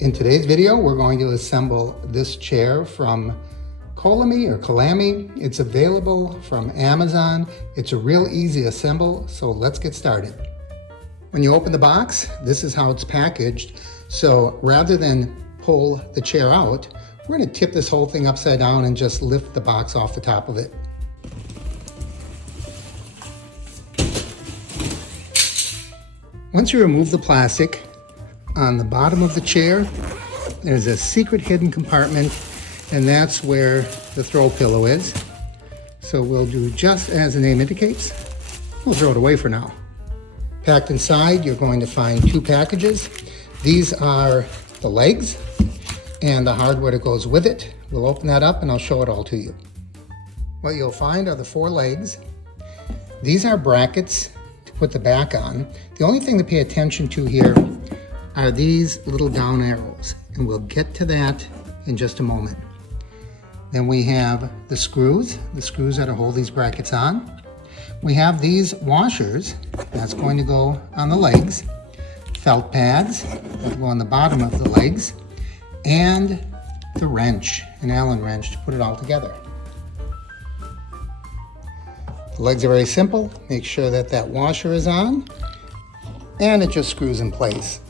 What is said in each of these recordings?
In today's video, we're going to assemble this chair from Colamy. It's available from Amazon. It's a real easy assemble, so let's get started. When you open the box, this is how it's packaged. So rather than pull the chair out, we're going to tip this whole thing upside down and just lift the box off the top of it. Once you remove the plastic, on the bottom of the chair, there's a secret hidden compartment, and that's where the throw pillow is. So we'll do just as the name indicates. We'll throw it away for now. Packed inside, you're going to find two packages. These are the legs and the hardware that goes with it. We'll open that up and I'll show it all to you. What you'll find are the four legs. These are brackets to put the back on. The only thing to pay attention to here are these little down arrows, and we'll get to that in just a moment. Then we have the screws that hold these brackets on. We have these washers, that's going to go on the legs, felt pads that go on the bottom of the legs, and the wrench, an Allen wrench to put it all together. The legs are very simple. Make sure that that washer is on, and it just screws in place.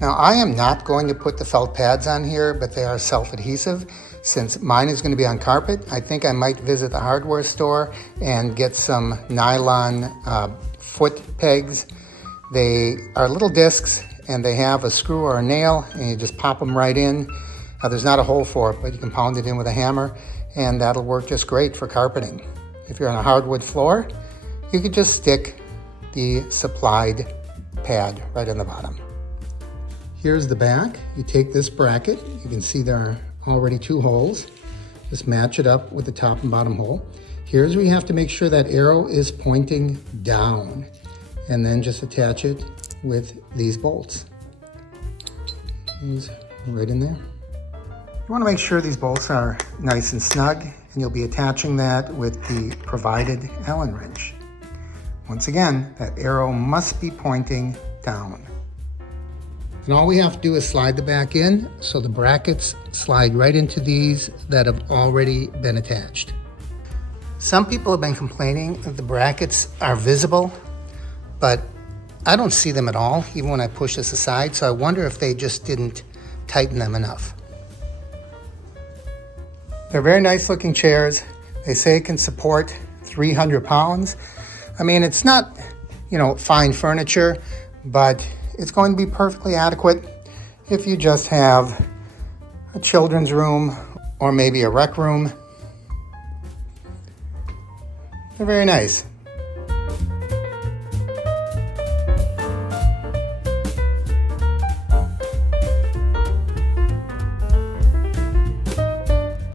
Now, I am not going to put the felt pads on here, but they are self-adhesive. Since mine is going to be on carpet, I think I might visit the hardware store and get some nylon foot pegs. They are little discs, and they have a screw or a nail, and you just pop them right in. There's not a hole for it, but you can pound it in with a hammer, and that'll work just great for carpeting. If you're on a hardwood floor, you could just stick the supplied pad right on the bottom. Here's the back. You take this bracket. You can see there are already two holes. Just match it up with the top and bottom hole. Here's where you have to make sure that arrow is pointing down, and then just attach it with these bolts. These right in there. You want to make sure these bolts are nice and snug, and you'll be attaching that with the provided Allen wrench. Once again, that arrow must be pointing down. And all we have to do is slide the back in, so the brackets slide right into these that have already been attached. Some people have been complaining that the brackets are visible, but I don't see them at all, even when I push this aside, so I wonder if they just didn't tighten them enough. They're very nice looking chairs. They say it can support 300 pounds. I mean, it's not, fine furniture, but it's going to be perfectly adequate if you just have a children's room or maybe a rec room. They're very nice.